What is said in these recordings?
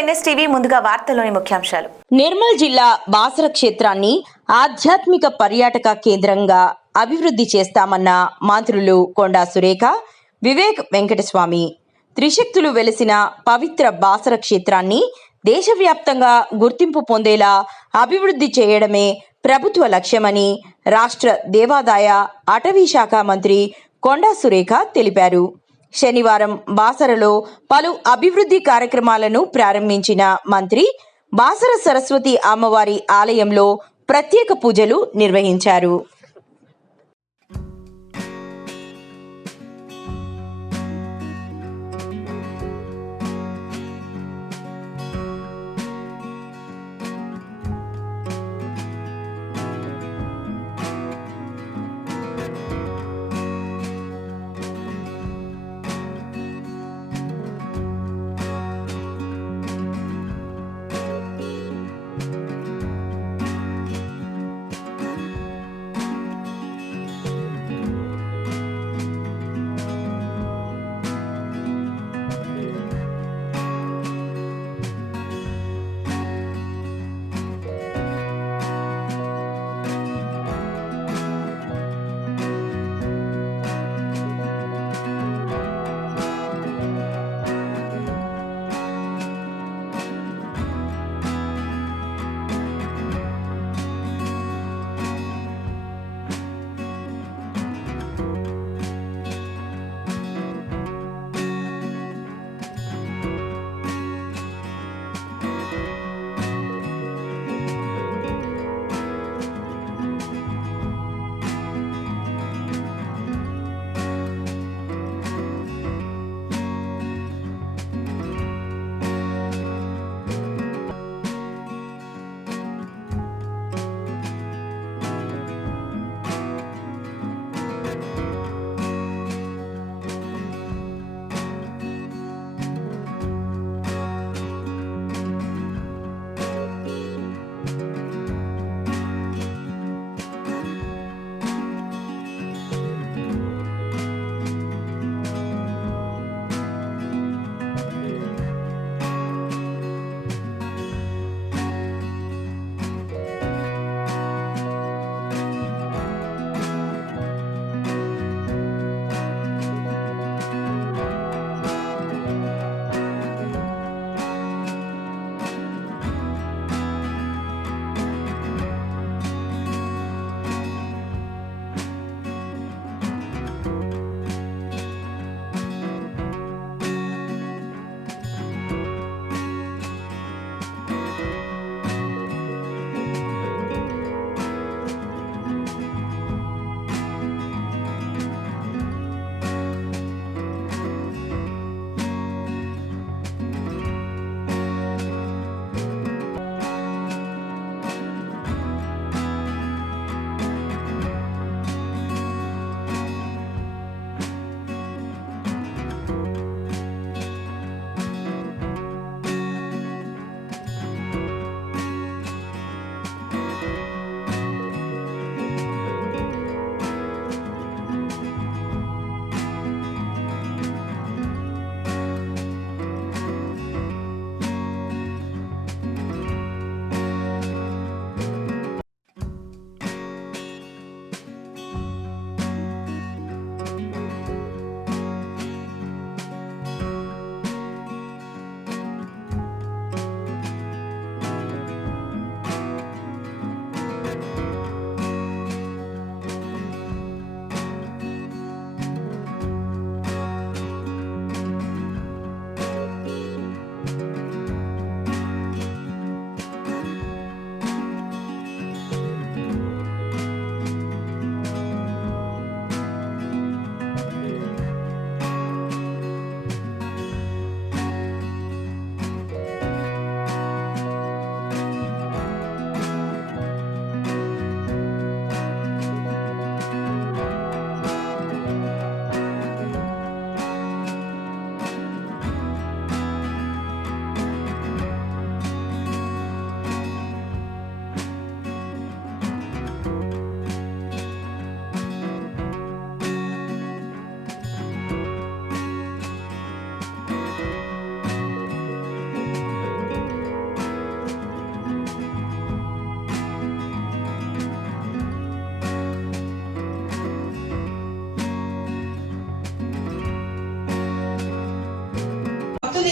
NSTV ముందుగా వార్తల్లోని ముఖ్యాంశాలు. నిర్మల్ జిల్లా బాసర క్షేత్రాన్ని ఆధ్యాత్మిక పర్యాటక కేంద్రంగా అభివృద్ధి చేస్తామన్న మంత్రులు కొండా సురేఖ, వివేక్ వెంకటస్వామి. త్రిశక్తులు వెలిసిన పవిత్ర బాసర క్షేత్రాన్ని దేశవ్యాప్తంగా గుర్తింపు పొందేలా అభివృద్ధి చేయడమే ప్రభుత్వ లక్ష్యమని రాష్ట్ర దేవాదాయ అటవీ శాఖ మంత్రి కొండా సురేఖ తెలిపారు. శనివారం బాసరలో పలు అభివృద్ధి కార్యక్రమాలను ప్రారంభించిన మంత్రి బాసర సరస్వతి అమ్మవారి ఆలయంలో ప్రత్యేక పూజలు నిర్వహించారు.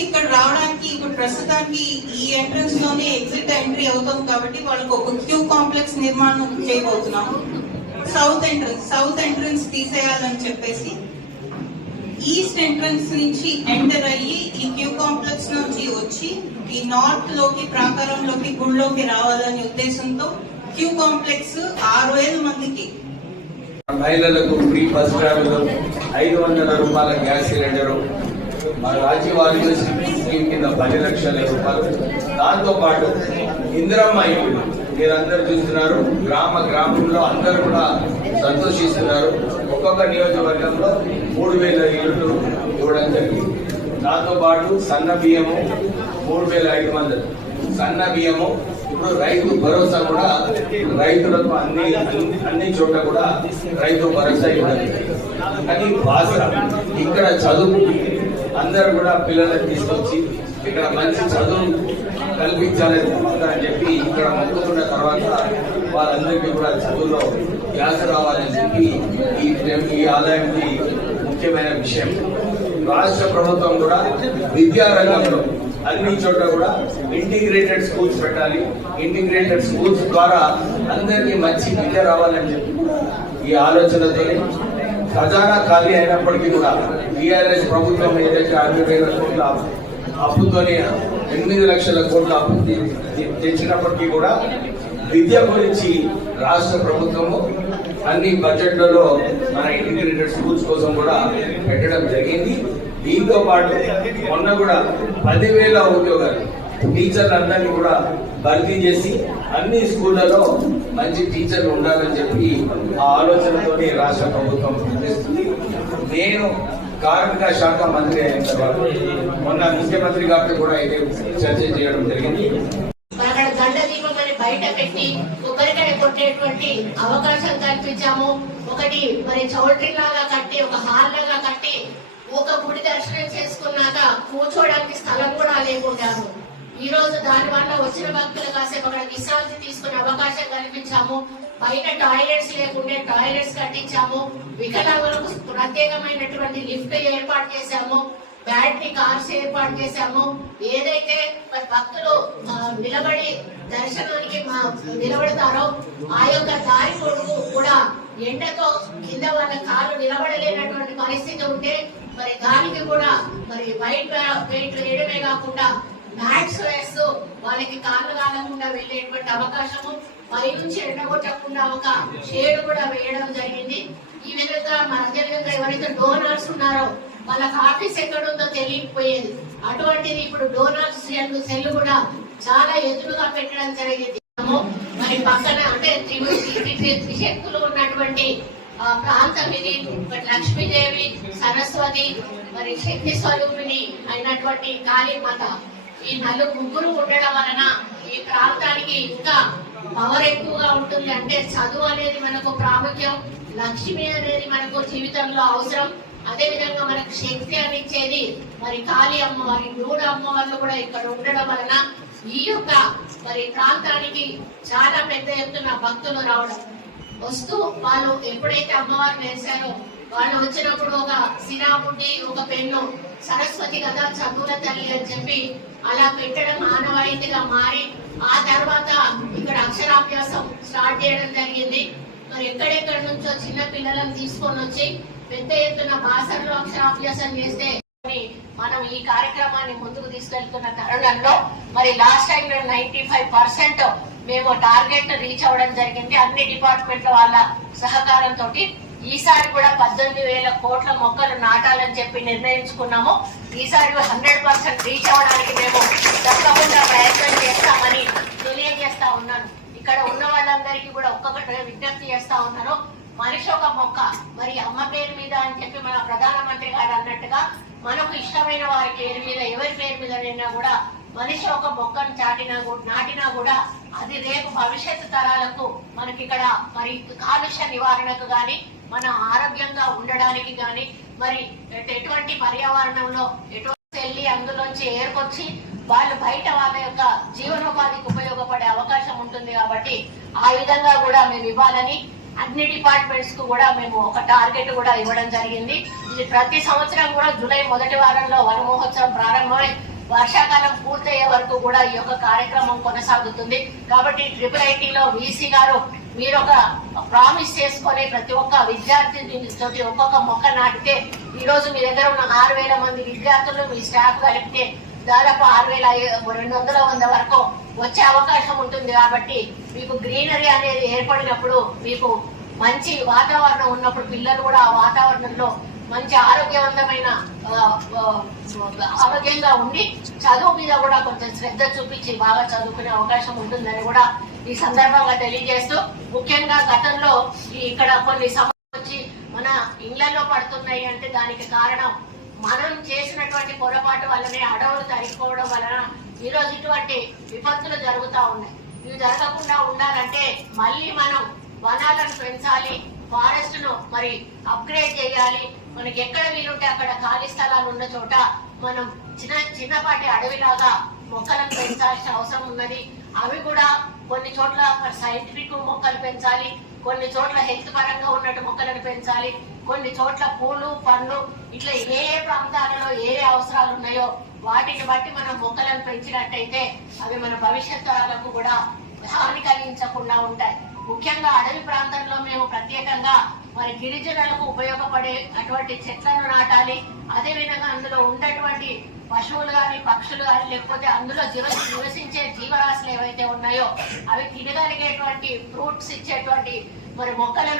ఇక్కడ రావడానికి ఇప్పుడు ప్రస్తుతానికి ఈ ఎంట్రన్స్ లోనే ఎగ్జిట్ ఎంట్రీ అవుతాం కాబట్టి వాళ్ళకి ఒక క్యూ కాంప్లెక్స్ నిర్మాణం చేయబోతున్నాము. సౌత్ ఎంట్రన్స్ తీసేయాలని చెప్పేసి ఈస్ట్ ఎంట్రన్స్ నుంచి ఎంటర్ అయ్యి ఈ క్యూ కాంప్లెక్స్ నుంచి వచ్చి ఈ నార్త్ లోకి ప్రాకారంలోకి గుళ్ళోకి రావాలనే ఉద్దేశంతో క్యూ కాంప్లెక్స్ 6,000 మందికి మహిళలకు ఫ్రీ బస్ ట్రావెల్, 500 రూపాయల గ్యాస్ సిలిండరు, మా రాజీవ్ ఆరోగ్యశ్రీ స్కీమ్ కింద 10 లక్షల రూపాయలు. దాంతో పాటు ఇందిరమ్మ ఇల్లు మీరందరూ చూస్తున్నారు. గ్రామంలో అందరూ కూడా సంతోషిస్తున్నారు. ఒక్కొక్క నియోజకవర్గంలో 3,000 ఇళ్ళు ఇవ్వడం జరిగింది. దాంతో పాటు సన్న బియ్యము 3,500 సన్న బియ్యము. ఇప్పుడు రైతు భరోసా కూడా రైతులకు అన్ని చోట్ల కూడా రైతు భరోసా ఇవ్వడం. కానీ భాష ఇక్కడ చదువు అందరూ కూడా పిల్లలకు తీసుకొచ్చి ఇక్కడ మంచి చదువు కల్పించాలని అని చెప్పి ఇక్కడ మొక్కుకున్న తర్వాత వాళ్ళందరికీ కూడా చదువులో ధ్యాస రావాలని చెప్పి ఈ ఆదాయంకి ముఖ్యమైన విషయం. రాష్ట్ర ప్రభుత్వం కూడా విద్యారంగంలో అన్ని చోట్ల కూడా ఇంటిగ్రేటెడ్ స్కూల్స్ పెట్టాలి. ఇంటిగ్రేటెడ్ స్కూల్స్ ద్వారా అందరికీ మంచి విద్య రావాలని చెప్పి ఈ ఆలోచనతో ఖజానా ఖాళీ అయినప్పటికీ కూడా టీఆర్ఎస్ ప్రభుత్వం ఏదైతే 60,000 కోట్ల అప్పుతోనే 8 లక్షల కోట్ల అప్పు తెచ్చినప్పటికీ కూడా విద్య గురించి రాష్ట్ర ప్రభుత్వము అన్ని బడ్జెట్లలో మన ఇంటిగ్రేటెడ్ స్కూల్స్ కోసం కూడా పెట్టడం జరిగింది. దీంతో పాటు మొన్న కూడా 10,000 ఉద్యోగాలు టీచర్లందరినీ కూడా భర్తీ చేసి అన్ని స్కూళ్లలో మంచి టీచర్లు ఉండాలని చెప్పి ఆ ఆలోచనతోనే రాష్ట్ర ప్రభుత్వం పనిచేస్తుంది. నేను కార్మిక శాఖ మంత్రి అయిన తర్వాత మొన్న ముఖ్యమంత్రి గారితో కూడా ఇదే చర్చ చేయడం జరిగింది. అక్కడ గంట దీపమని బయట పెట్టి కొబ్బరికాయ కొట్టేటువంటి అవకాశం కల్పించాము. ఒకటి మరి చౌల్ట్రీ లాగా కట్టి ఒక హాల్ లాగా కట్టి ఒక గుడి దర్శనం చేసుకున్నాక కూర్చోడానికి స్థలం కూడా లేకుండాము. ఈ రోజు దాని వల్ల వచ్చిన భక్తులు కాసేపు అక్కడ విశ్రాంతి తీసుకునే అవకాశం కల్పించాము. బయట టాయిలెట్స్ లేకుండే టాయిలెట్స్ కట్టించాము. వికలాంగులకు ప్రత్యేకమైనటువంటి లిఫ్ట్ ఏర్పాటు చేశాము. బ్యాటరీ కార్స్ ఏర్పాటు చేశాము. ఏదైతే భక్తులు నిలబడి దర్శనానికి నిలబడతారో ఆ యొక్క దారి పొడుగు కూడా ఎండతో కింద వాళ్ళ కాలు నిలబడలేనటువంటి పరిస్థితి ఉంటే మరి దానికి కూడా మరి వైట్ పెయింట్ వేయడమే కాకుండా మ్యాట్స్ వేస్తూ వాళ్ళకి కాళ్ళు కాలకుండా వెళ్ళేటువంటి అవకాశము, పై నుంచి ఎండగొట్టకుండా ఒక షేడ్ కూడా వేయడం జరిగింది. ఈ విధంగా మన అదేవిధంగా ఎవరైతే డోనర్స్ ఉన్నారో వాళ్ళకి ఆఫీస్ ఎక్కడుందో తెలియకపోయేది. అటువంటిది ఇప్పుడు డోనర్స్ సెల్ కూడా చాలా ఎదురుగా పెట్టడం జరిగింది. మరి పక్కన అంటే త్రిశక్తులు ఉన్నటువంటి ప్రాంతం ఇది. లక్ష్మీదేవి, సరస్వతి, మరి శక్తి స్వరూపిణి అయినటువంటి కాళీమాత ఈ ముగ్గురు ఉండడం వలన ఈ ప్రాంతానికి ఇంకా పవర్ ఎక్కువగా ఉంటుంది. అంటే చదువు అనేది మనకు ప్రాముఖ్యం, లక్ష్మి అనేది మనకు జీవితంలో అవసరం. అదే విధంగా మనకు శక్తి అనిచ్చేది మరి కాళీ అమ్మవారి 3 అమ్మవార్లు కూడా ఇక్కడ ఉండడం వలన ఈ యొక్క మరి ప్రాంతానికి చాలా పెద్ద ఎత్తున భక్తులు రావడం వస్తూ వాళ్ళు ఎప్పుడైతే అమ్మవారు వేశారో వాళ్ళు వచ్చినప్పుడు ఒక సిరాబుడ్డి, ఒక పెన్ను, సరస్వతి కదా చదువుల తల్లి అని చెప్పి అలా పెట్టడం ఆనవాయితీగా మారి ఆ తర్వాత ఇక్కడ అక్షరాభ్యాసం స్టార్ట్ చేయడం జరిగింది. మరి ఎక్కడెక్కడి నుంచో చిన్న పిల్లలను తీసుకొని వచ్చి పెద్ద ఎత్తున భాషల్లో అక్షరాభ్యాసం చేస్తే మనం ఈ కార్యక్రమాన్ని ముందుకు తీసుకెళ్తున్న తరుణంలో మరి లాస్ట్ టైం 95% మేము టార్గెట్ రీచ్ అవ్వడం జరిగింది. అన్ని డిపార్ట్మెంట్ల వాళ్ళ సహకారంతో ఈసారి కూడా 18,000 కోట్ల మొక్కలు నాటాలని చెప్పి నిర్ణయించుకున్నాము. ఈసారి 100% రీచ్ అవ్వడానికి మేము తప్పకుండా ప్రయత్నం చేస్తామని తెలియజేస్తా ఉన్నాను. ఇక్కడ ఉన్న వాళ్ళందరికీ కూడా ఒక్కొక్కటి విజ్ఞప్తి చేస్తా ఉన్నాను. మనిషి ఒక మొక్క, మరి అమ్మ పేరు మీద అని చెప్పి మన ప్రధానమంత్రి గారు అన్నట్టుగా మనకు ఇష్టమైన వారి పేరు మీద, ఎవరి పేరు మీద కూడా మనిషి ఒక మొక్కను నాటినా కూడా అది రేపు భవిష్యత్తు తరాలకు మనకి ఇక్కడ మరి కాలుష్య నివారణకు గాని, మన ఆరోగ్యంగా ఉండడానికి గాని, మరి ఎటువంటి పర్యావరణంలో ఎటువంటి వెళ్ళి అందులోంచి ఏర్కొచ్చి వాళ్ళు బయట వాళ్ళ యొక్క జీవనోపాధికి ఉపయోగపడే అవకాశం ఉంటుంది. కాబట్టి ఆ విధంగా కూడా మేము ఇవ్వాలని, అన్ని డిపార్ట్మెంట్స్ కు కూడా మేము ఒక టార్గెట్ కూడా ఇవ్వడం జరిగింది. ఇది ప్రతి సంవత్సరం కూడా జూలై మొదటి వారంలో వన మహోత్సవం ప్రారంభమై వర్షాకాలం పూర్తయ్యే వరకు కూడా ఈ యొక్క కార్యక్రమం కొనసాగుతుంది. కాబట్టి IIITలో VC గారు మీరు ఒక ప్రామిస్ చేసుకొని ప్రతి ఒక్క విద్యార్థి తోటి ఒక్కొక్క మొక్క నాటితే ఈ రోజు మీ దగ్గర ఉన్న 6,000 మంది విద్యార్థులు మీ స్టాఫ్ కలిపితే దాదాపు 6,200 వరకు వచ్చే అవకాశం ఉంటుంది. కాబట్టి మీకు గ్రీనరీ అనేది ఏర్పడినప్పుడు మీకు మంచి వాతావరణం ఉన్నప్పుడు పిల్లలు కూడా ఆ వాతావరణంలో మంచి ఆరోగ్యవంతమైన ఆరోగ్యంగా ఉండి చదువు మీద కూడా కొంచెం శ్రద్ధ చూపించి బాగా చదువుకునే అవకాశం ఉంటుందని కూడా ఈ సందర్భంగా తెలియజేస్తూ, ముఖ్యంగా గతంలో ఇక్కడ కొన్ని సమస్యలు వచ్చి మన ఇళ్లలో పడుతున్నాయి అంటే దానికి కారణం మనం చేసినటువంటి పొరపాటు వల్లనే అడవులు తరిగిపోవడం వలన ఈ రోజు ఇటువంటి విపత్తులు జరుగుతూ ఉన్నాయి. ఇవి జరగకుండా ఉండాలంటే మళ్ళీ మనం వనాలను పెంచాలి, ఫారెస్ట్ ను మరి అప్గ్రేడ్ చేయాలి. మనకి ఎక్కడ వీలుంటే అక్కడ ఖాళీ స్థలాలు ఉన్న చోట మనం చిన్నపాటి అడవిలాగా మొక్కలను పెంచాల్సిన అవసరం ఉన్నది. అవి కూడా కొన్ని చోట్ల సైంటిఫిక్ మొక్కలు పెంచాలి, కొన్ని చోట్ల హెల్త్ పరంగా ఉన్నట్టు మొక్కలను పెంచాలి, కొన్ని చోట్ల పూలు పండ్లు ఇట్లా ఏ ప్రాంతాలలో ఏ అవసరాలు ఉన్నాయో వాటిని బట్టి మనం మొక్కలను పెంచినట్టయితే అవి మన భవిష్యత్ తరాలకు కూడా హాని కలిగించకుండా ఉంటాయి. ముఖ్యంగా అడవి ప్రాంతంలో మేము ప్రత్యేకంగా మరి గిరిజనులకు ఉపయోగపడే అటువంటి చెట్లను నాటాలి. అదే విధంగా అందులో ఉన్నటువంటి పశువులు కానీ పక్షులు కానీ లేకపోతే అందులో నివసించే జీవరాశులు ఏవైతే ఉన్నాయో అవి తినగలిగేటువంటి ఫ్రూట్స్ ఇచ్చేటువంటి మరి మొక్కలను